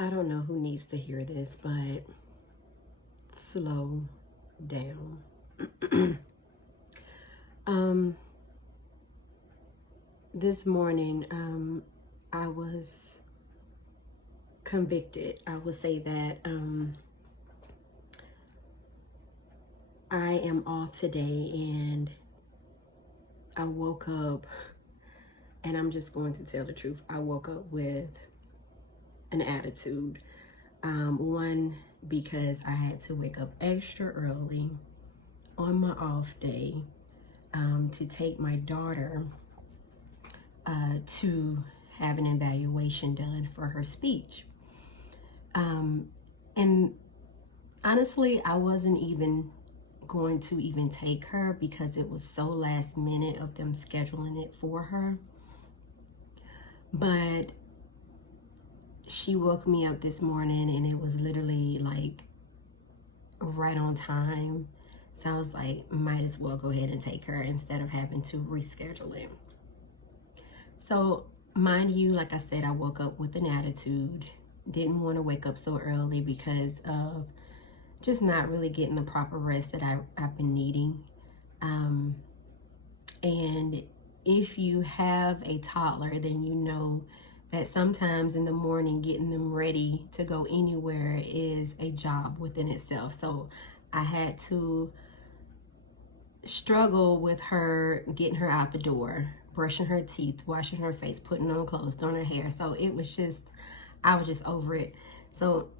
I don't know who needs to hear this, but slow down. um, this morning, I was convicted. I will say that I am off today, and I woke up, and I'm just going to tell the truth. I woke up with an attitude. One, because I had to wake up extra early on my off day to take my daughter to have an evaluation done for her speech. And honestly, I wasn't even going to even take her because it was so last minute of them scheduling it for her. But she woke me up this morning and it was literally like right on time. So I was like, might as well go ahead and take her instead of having to reschedule it. So mind you, like I said, I woke up with an attitude. Didn't want to wake up so early because of just not really getting the proper rest that I've been needing. And if you have a toddler, then you know that sometimes in the morning getting them ready to go anywhere is a job within itself. So I had to struggle with her, getting her out the door, brushing her teeth, washing her face, putting on clothes, doing her hair. So it was just, I was just over it. So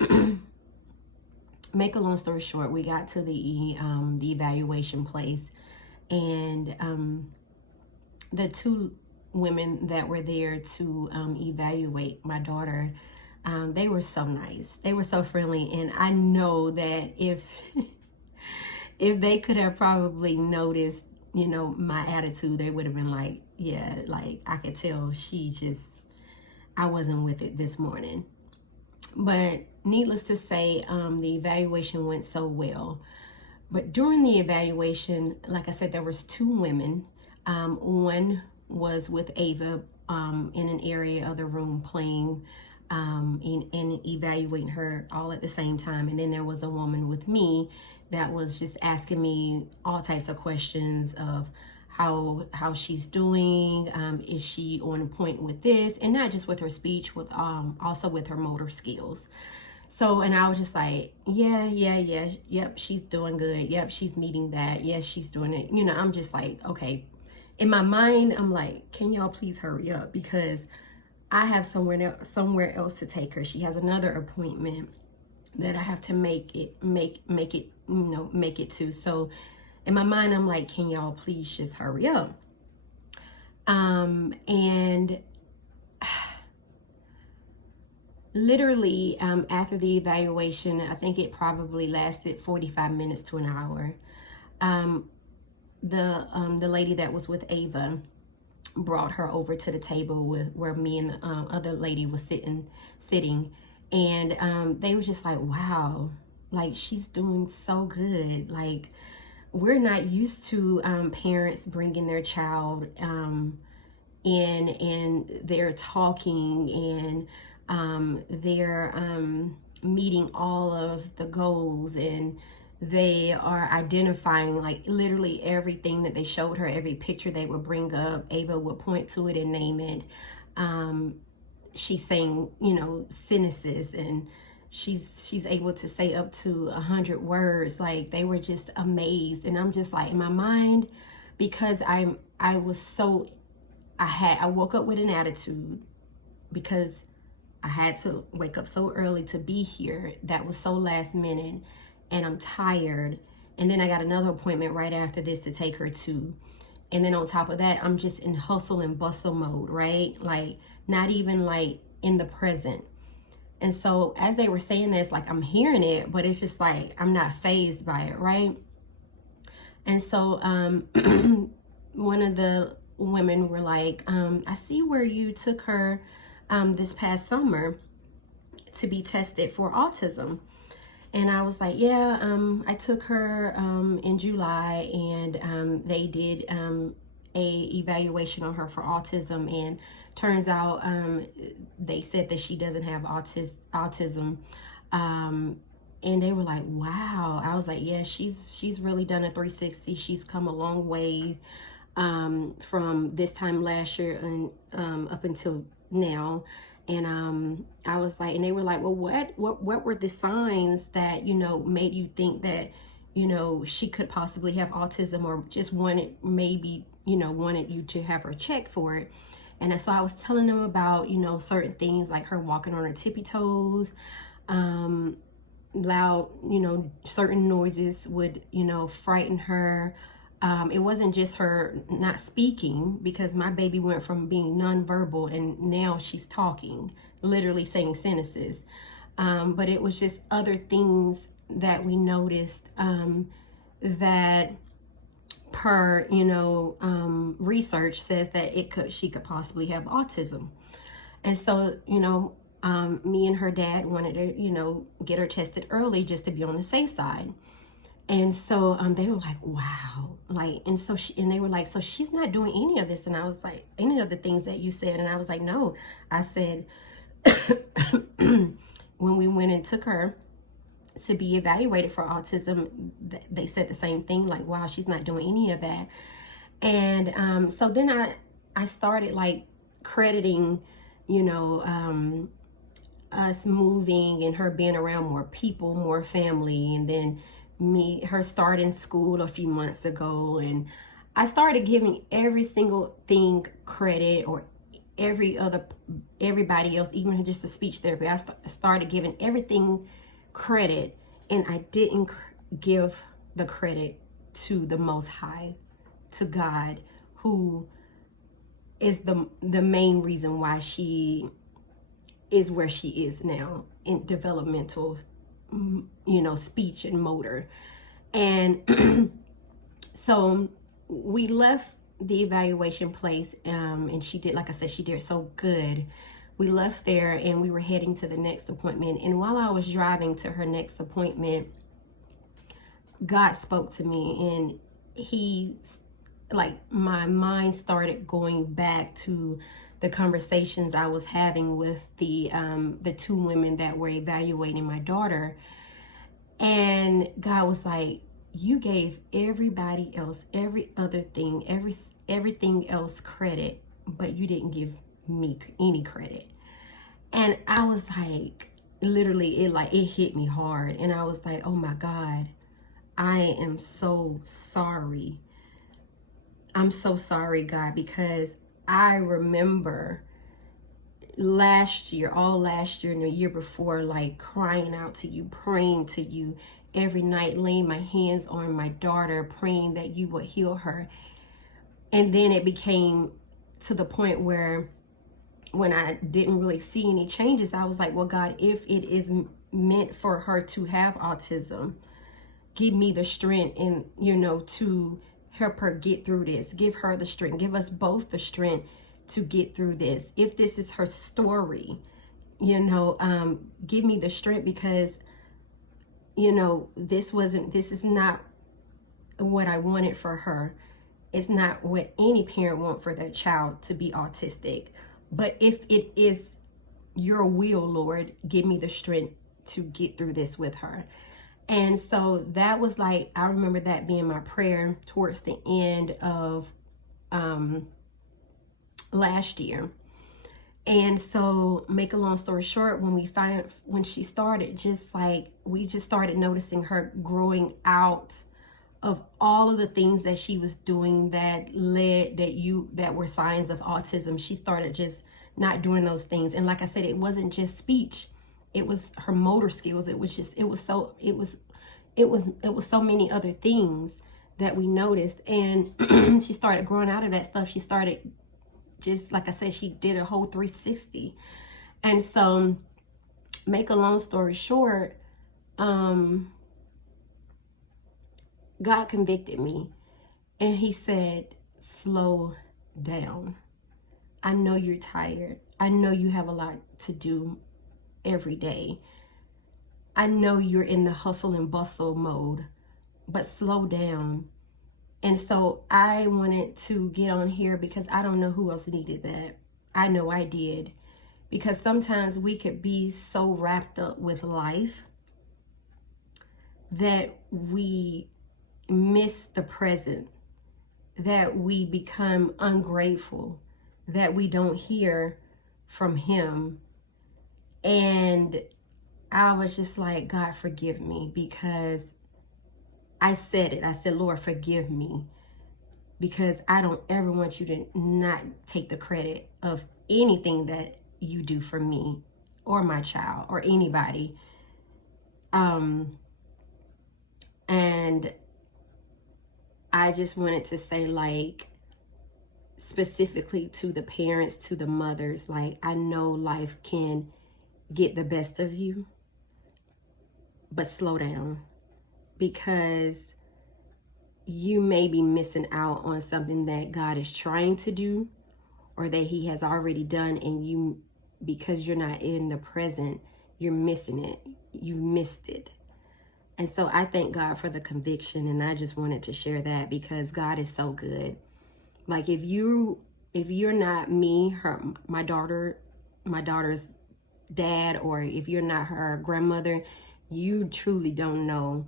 make a long story short, we got to the evaluation place, and the two women that were there to evaluate my daughter, they were so nice. They were so friendly, and I know that if if they could have probably noticed, you know, my attitude, they would have been like, yeah, like I could tell I wasn't with it this morning. But needless to say, the evaluation went so well. But during the evaluation, like I said, there was two women. One was with Ava in an area of the room playing and evaluating her all at the same time. And then there was a woman with me that was just asking me all types of questions of how she's doing, is she on point with this, and not just with her speech, with also with her motor skills. So, and I was just like, yeah, yep, she's doing good. Yep, she's meeting that. Yes, she's doing it. You know, I'm just like, okay. In my mind, I'm like, can y'all please hurry up, because I have somewhere else to take her. She has another appointment that I have to make it, make it to. So in my mind, I'm like, can y'all please just hurry up? And literally, after the evaluation, I think it probably lasted 45 minutes to an hour. The lady that was with Ava brought her over to the table where me and the other lady was sitting, and they were just like, wow, like she's doing so good. Like, we're not used to parents bringing their child in, and they're talking, and they're meeting all of the goals, and they are identifying like literally everything that they showed her. Every picture they would bring up, Ava would point to it and name it. She's saying, you know, sentences, and she's able to say up to 100 words. Like, they were just amazed. And I'm just like, in my mind, because I woke up with an attitude because I had to wake up so early to be here. That was so last minute, and I'm tired. And then I got another appointment right after this to take her to. And then on top of that, I'm just in hustle and bustle mode, right? Like, not even like in the present. And so as they were saying this, like, I'm hearing it, but it's just like I'm not fazed by it, right? And so one of the women were like, I see where you took her this past summer to be tested for autism. And I was like, yeah, I took her in July, and they did evaluation on her for autism, and turns out they said that she doesn't have autism. And they were like, wow. I was like, yeah, she's really done a 360. She's come a long way from this time last year and up until now. And I was like, and they were like, well, what were the signs that, you know, made you think that, you know, she could possibly have autism, or just wanted, maybe, you know, wanted you to have her checked for it. And so I was telling them about, you know, certain things like her walking on her tippy toes, loud, you know, certain noises would, you know, frighten her. It wasn't just her not speaking, because my baby went from being nonverbal and now she's talking, literally saying sentences. But it was just other things that we noticed that per, you know, research says that she could possibly have autism. And so, you know, me and her dad wanted to, you know, get her tested early just to be on the safe side. And so they were like, wow, like, and so and they were like, so she's not doing any of this. And I was like, any of the things that you said. And I was like, no. I said, when we went and took her to be evaluated for autism, they said the same thing, like, wow, she's not doing any of that. And so then I started like crediting, you know, us moving and her being around more people, more family, and then her starting school a few months ago. And I started giving every single thing credit, or everybody else, even just the speech therapy. I started giving everything credit, and I didn't give the credit to the Most High, to God, who is the main reason why she is where she is now in developmental, you know, speech and motor. And so we left the evaluation place, and she did, like I said, she did so good. We left there and we were heading to the next appointment. And while I was driving to her next appointment, God spoke to me, and like, my mind started going back to the conversations I was having with the two women that were evaluating my daughter. And God was like, you gave everybody else, every other thing, everything else credit, but you didn't give me any credit. And I was like, literally, it hit me hard. And I was like, oh my God, I am so sorry. I'm so sorry, God, because I remember all last year and the year before, like, crying out to you, praying to you every night, laying my hands on my daughter, praying that you would heal her. And then it became to the point where, when I didn't really see any changes, I was like, well, God, if it is meant for her to have autism, give me the strength, and, you know, to help her get through this. Give her the strength. Give us both the strength to get through this. If this is her story, you know, give me the strength, because, you know, this is not what I wanted for her. It's not what any parent wants for their child to be autistic. But if it is your will, Lord, give me the strength to get through this with her. And so that was like, I remember that being my prayer towards the end of last year. And so, make a long story short, when she started, we just started noticing her growing out of all of the things that she was doing that were signs of autism. She started just not doing those things. And like I said, it wasn't just speech. It was her motor skills. It was so many other things that we noticed. And she started growing out of that stuff. She started, just like I said, she did a whole 360. And so, make a long story short, God convicted me, and he said, slow down. I know you're tired. I know you have a lot to do every day. I know you're in the hustle and bustle mode, but slow down. And so I wanted to get on here because I don't know who else needed that. I know I did. Because sometimes we could be so wrapped up with life that we miss the present, that we become ungrateful, that we don't hear from him. And I was just like, God, forgive me, because I said it. I said, Lord, forgive me, because I don't ever want you to not take the credit of anything that you do for me or my child or anybody. And I just wanted to say, like, specifically to the parents, to the mothers, like, I know life can get the best of you, but slow down, because you may be missing out on something that God is trying to do, or that he has already done, and you, because you're not in the present, you're missing it. You missed it. And so I thank God for the conviction, and I just wanted to share that because God is so good. Like, if you're not me, my daughter's dad, or if you're not her grandmother, you truly don't know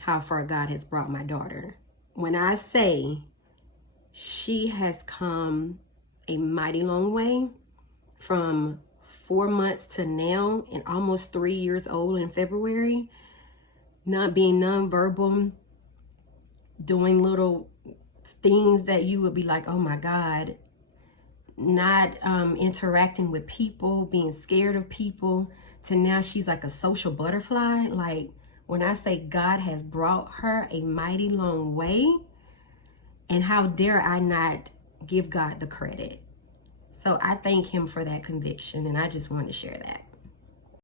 how far God has brought my daughter. When I say she has come a mighty long way, from 4 months to now, and almost 3 years old in February, not being nonverbal, doing little things that you would be like, oh my God, not interacting with people, being scared of people, to now she's like a social butterfly. Like, when I say God has brought her a mighty long way, and how dare I not give God the credit? So I thank him for that conviction, and I just wanted to share that.